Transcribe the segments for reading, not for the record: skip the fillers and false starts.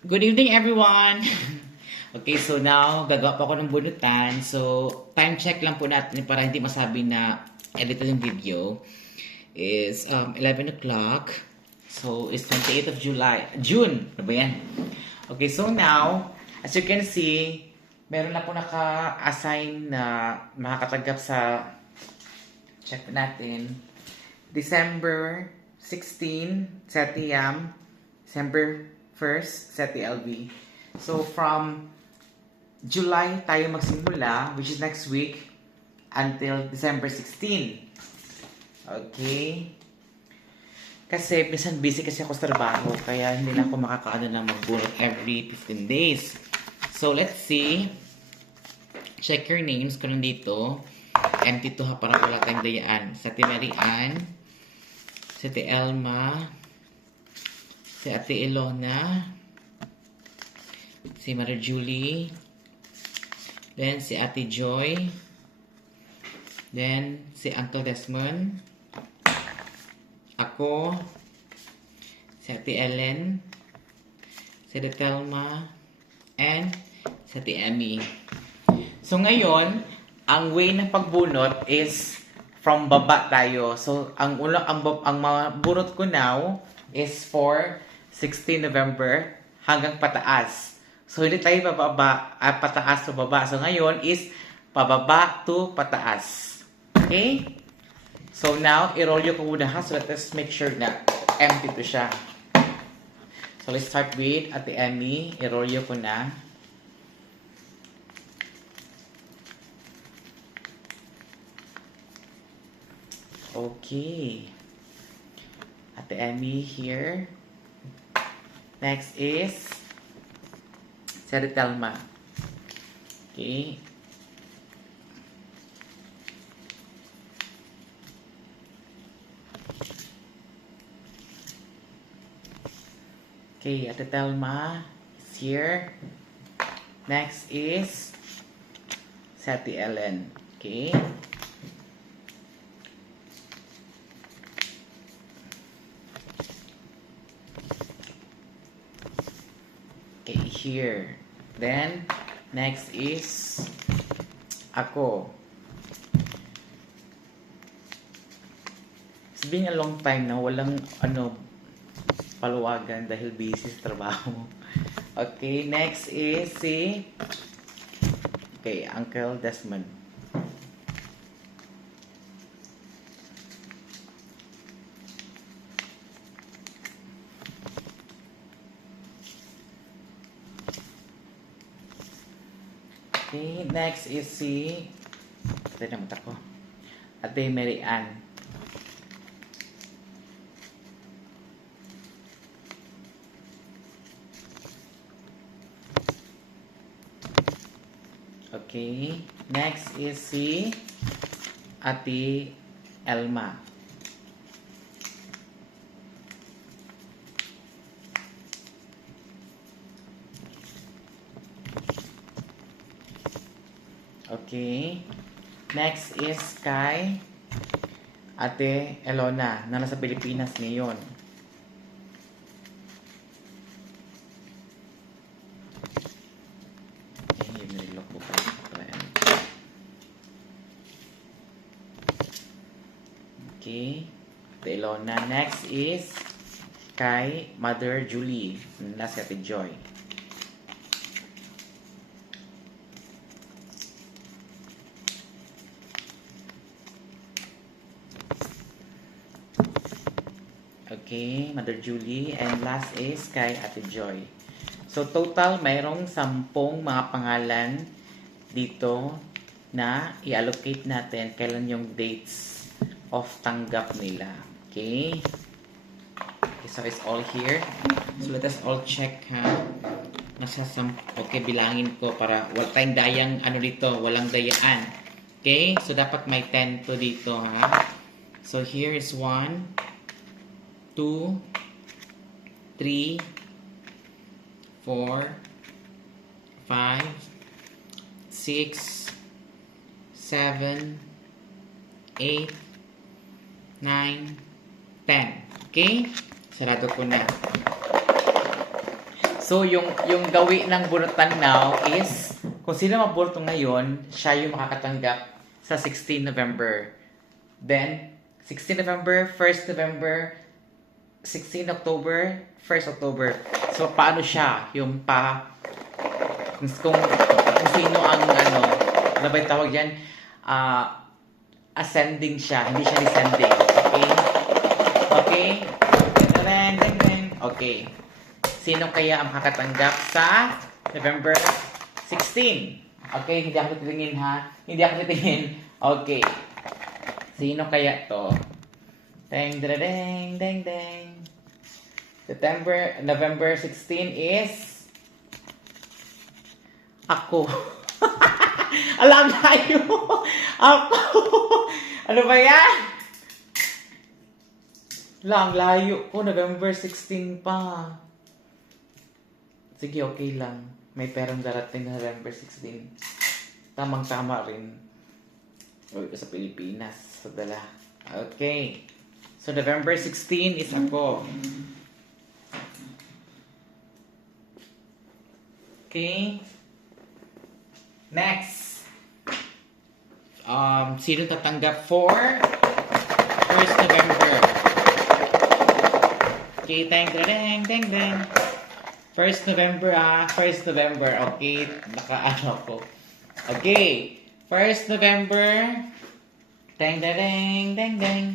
Good evening, everyone! Okay, so now, gagawa pa ako ng bunutan. So, time check lang po natin para hindi masabi na edited yung video. Is 11 o'clock. So, it's 28th of June. Ano ba yan? Okay, so now, as you can see, meron na po naka-assign na makakatanggap sa, check natin, December 16 sa TM, December 1st sa TLV. So from July tayo magsimula, which is next week, until December 16. Okay? Kasi minsan busy kasi ako sa trabaho, kaya hindi na ako makakaano na magbunot every 15 days. So let's see. Check your names kung nandito. Empty to ha, parang wala tayong dayaan. Sa Ate Mary Ann, si Ate Elma, si Ate Ilona, si Mother Julie, then si Ate Joy, then si Uncle Desmond, ako, si Ate Ellen, si Ate Telma, and si Ate Emmy. So ngayon, ang way ng pagbunot is from baba tayo. So ang bunot ko now is for 16 November hanggang pataas. So hindi tayo pataas to baba. So ngayon is pababa to pataas. Okay? So now, i-roll ko muna ha. So let us make sure na empty to siya. So let's start with Ate Emmy. I-roll ko na. Okay. Ate Emmy here. Next is si Ate Telma. Okay. Okay, Ate Telma is here. Next is si Ate Ellen. Okay. Okay, here. Then, next is ako. It's been a long time na walang paluwagan dahil busy sa trabaho. Okay, next is si Uncle Desmond. Okay, next is si Ate Mary Ann. Okay, next is si Ate Elma. Okay. Next is kay Ate Elona na nasa Pilipinas ngayon. Okay. Ate Elona. Next is kay Mother Julie na si Ate Joy. Okay, Mother Julie. And last is kay Ate Joy. So, total, mayroong 10 mga pangalan dito na i-allocate natin kailan yung dates of tanggap nila. Okay? Okay, so it's all here. So, let us all check, ha? Okay, bilangin ko para wala tayong dayang dito, walang dayaan. Okay? So, dapat may 10 to dito, ha? So, here is 1, 2, 3, 4, 5, 6, 7, 8, 9, 10. Okay? Sarado ko na. So, yung gawi ng bunutan now is, kung sino mabunuto ngayon, siya yung makakatanggap sa 16 November. Then, 16 November, 1st November, 16 October, 1st October. So, paano siya? Yung kung sino ang ano ba yung tawag yan? Ascending siya, hindi siya descending. Okay? Okay? Dang, dang, dang. Okay. Sino kaya ang makakatanggap sa November 16? Okay, hindi ako titingin ha. Hindi ako titingin. Okay. Sino kaya to? Dang, dang, dang, dang, dang. November 16 is ako. Alam tayo. Ako. Ano ba yan? Lang, layo ko. November 16 pa. Sige, okay lang. May perang darating na November 16. Tamang-tama rin. Uy, sa Pilipinas. Sa dala. Okay. So, November 16 is ako. Okay. Next. Sino tatanggap for 1st November? Okay, dang, dang, dang, dang. 1st November, 1st November. Okay, naka-ano ko. Okay, 1st November. Dang, dang, dang, dang, dang.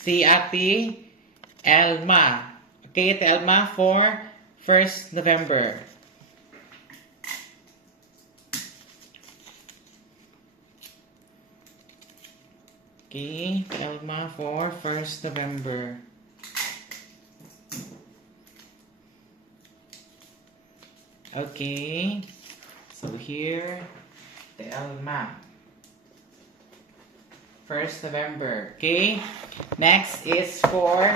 Si Ate Elma. Okay, Ate Elma for 1st November. Okay, Elma for 1st November. Okay, so here, the Elma. 1st November. Okay, next is for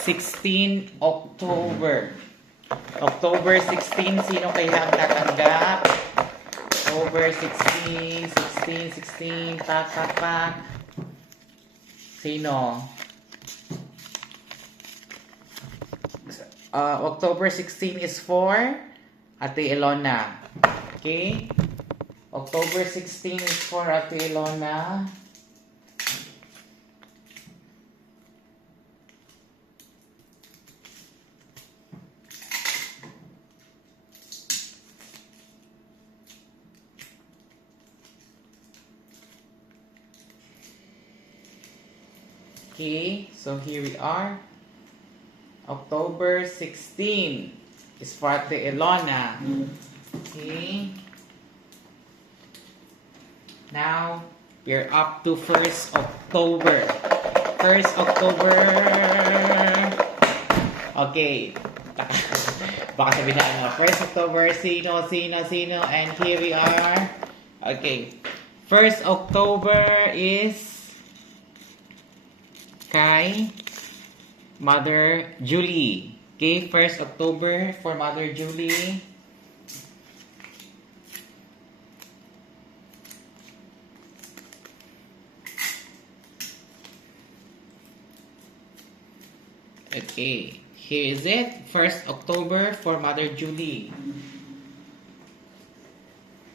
16 October. October 16, sino kaya ang tatanggap? October 16, 16, 16, pak, pak, pak. Sino? October 16 is for Ate Elona. Okay? October 16 is for Ate Elona. Okay, so here we are. October 16 is for Ate Elona. Okay. Now, we're up to 1st October. 1st October. Okay. Baka sabihin na ano. 1st October, sino. And here we are. Okay. 1st October is kay Mother Julie. Okay, 1st October for Mother Julie. Okay, here is it. 1st October for Mother Julie.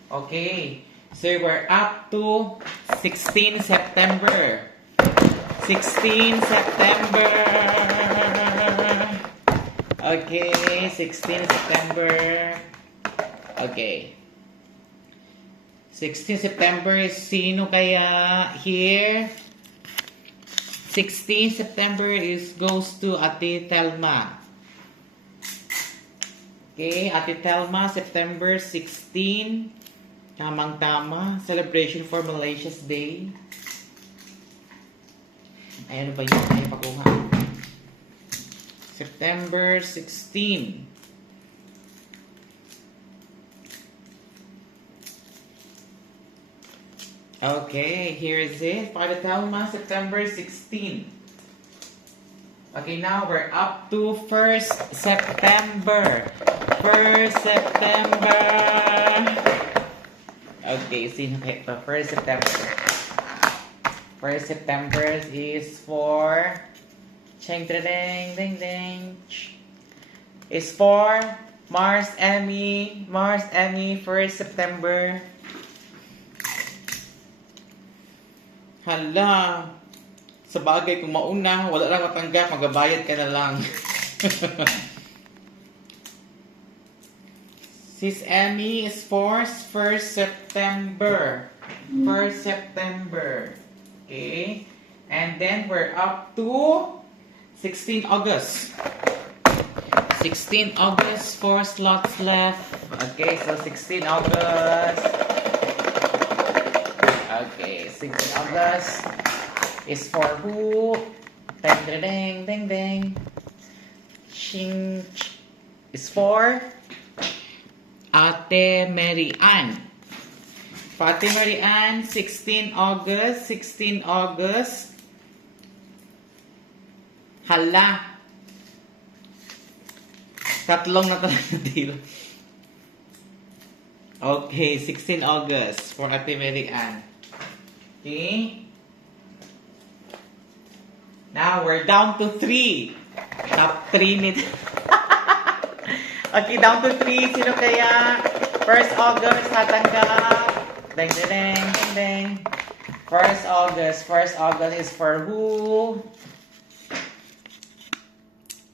Okay, so we're up to 16 September. 16 September. Okay, 16 September. Okay. 16 September is sino kaya here? 16 September is goes to Ate Telma. Okay, Ate Telma, September 16. Tamang-tama. Celebration for Malaysia's Day. Ayan ba yun? Ayan pakuha. September 16. Okay, here is it. Para Telma, September 16. Okay, now we're up to 1st September. 1st September. Okay, sino kayo ito? 1st September. 1st September is for Cheng Deng Deng Deng. is for Mars Emmy. Mars Emmy, 1st September. Hala. Sa bagay, kung mauna, wala lang matanggap, magabayad ka na lang. Sis Emmy is for 1st September. 1st September. Okay. And then we're up to 16 August. 16 August, 4 slots left. Okay, so 16 August. Okay, 16 August is for who? Ding, ding, ding, ding, ding. Shing, is for Ate Mary Ann. For Ate Mary Ann, 16 August, 16 August. Hala. Tatlong na talaga deal. Okay, 16 August for Ate Mary Ann. Okay. Now, we're down to 3. Top 3 nito. Okay, down to 3. Sino kaya? 1st August, tatanggap. Ding, ding, ding, ding, ding. 1st August. 1st August is for who?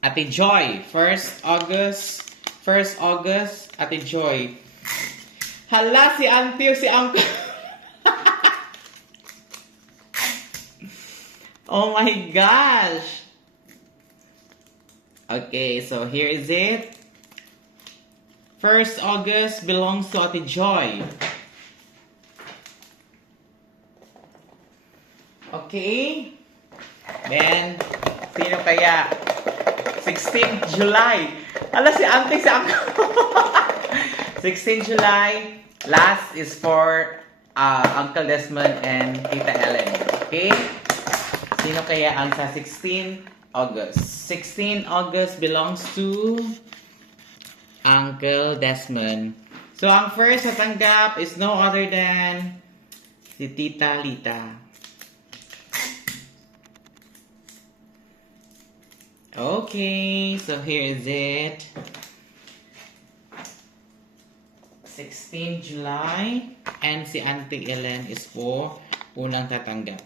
Ate Joy. 1st August. 1st August, Ate Joy. Hala, si auntie o si uncle. Oh my gosh. Okay, so here is it. 1st August belongs to Ate Joy. Okay. Then, sino kaya? 16 July. Ala, si auntie, si uncle. 16 July. Last is for Uncle Desmond and Tita Ellen. Okay? Sino kaya ang sa 16 August? 16 August belongs to Uncle Desmond. So, ang first tatanggap is no other than si Tita Lita. Okay, so here is it. 16 July. And si Auntie Ellen is for unang tatanggap.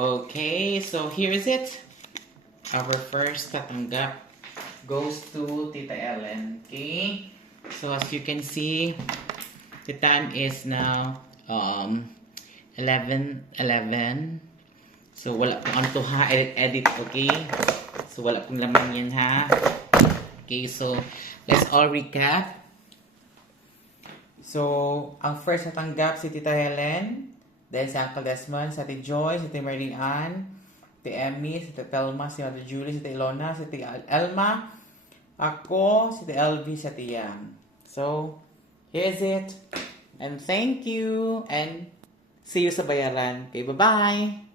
Okay, so here is it. Our first tatanggap goes to Tita Ellen. Okay, so as you can see, the time is now 11:11. So wala pong ano to ha, edit, okay? So wala pong laman yan ha. Okay, so let's all recap. So ang first tatanggap si Tita Helen. Then si Uncle Desmond, si Ate Joy, si Ate Mary Ann, si Ate Emmy, si Ate Telma, si Ate Julie, si Ate Ilona, si Ate Elma, ako, si Ate LV, si Ate Yang. So, here's it. And thank you. And see you sa bayaran. Okay, bye-bye.